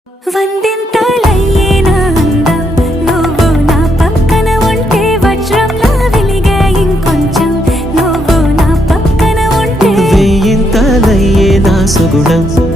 వందింతలయ్యేనా అందం నువ్వు నా పక్కన ఉంటే వజ్రంలా వెలిగే ఇంకొంచెం నువ్వు నా పక్కన ఉంటే వేయింతలయ్యేనా సుగుణం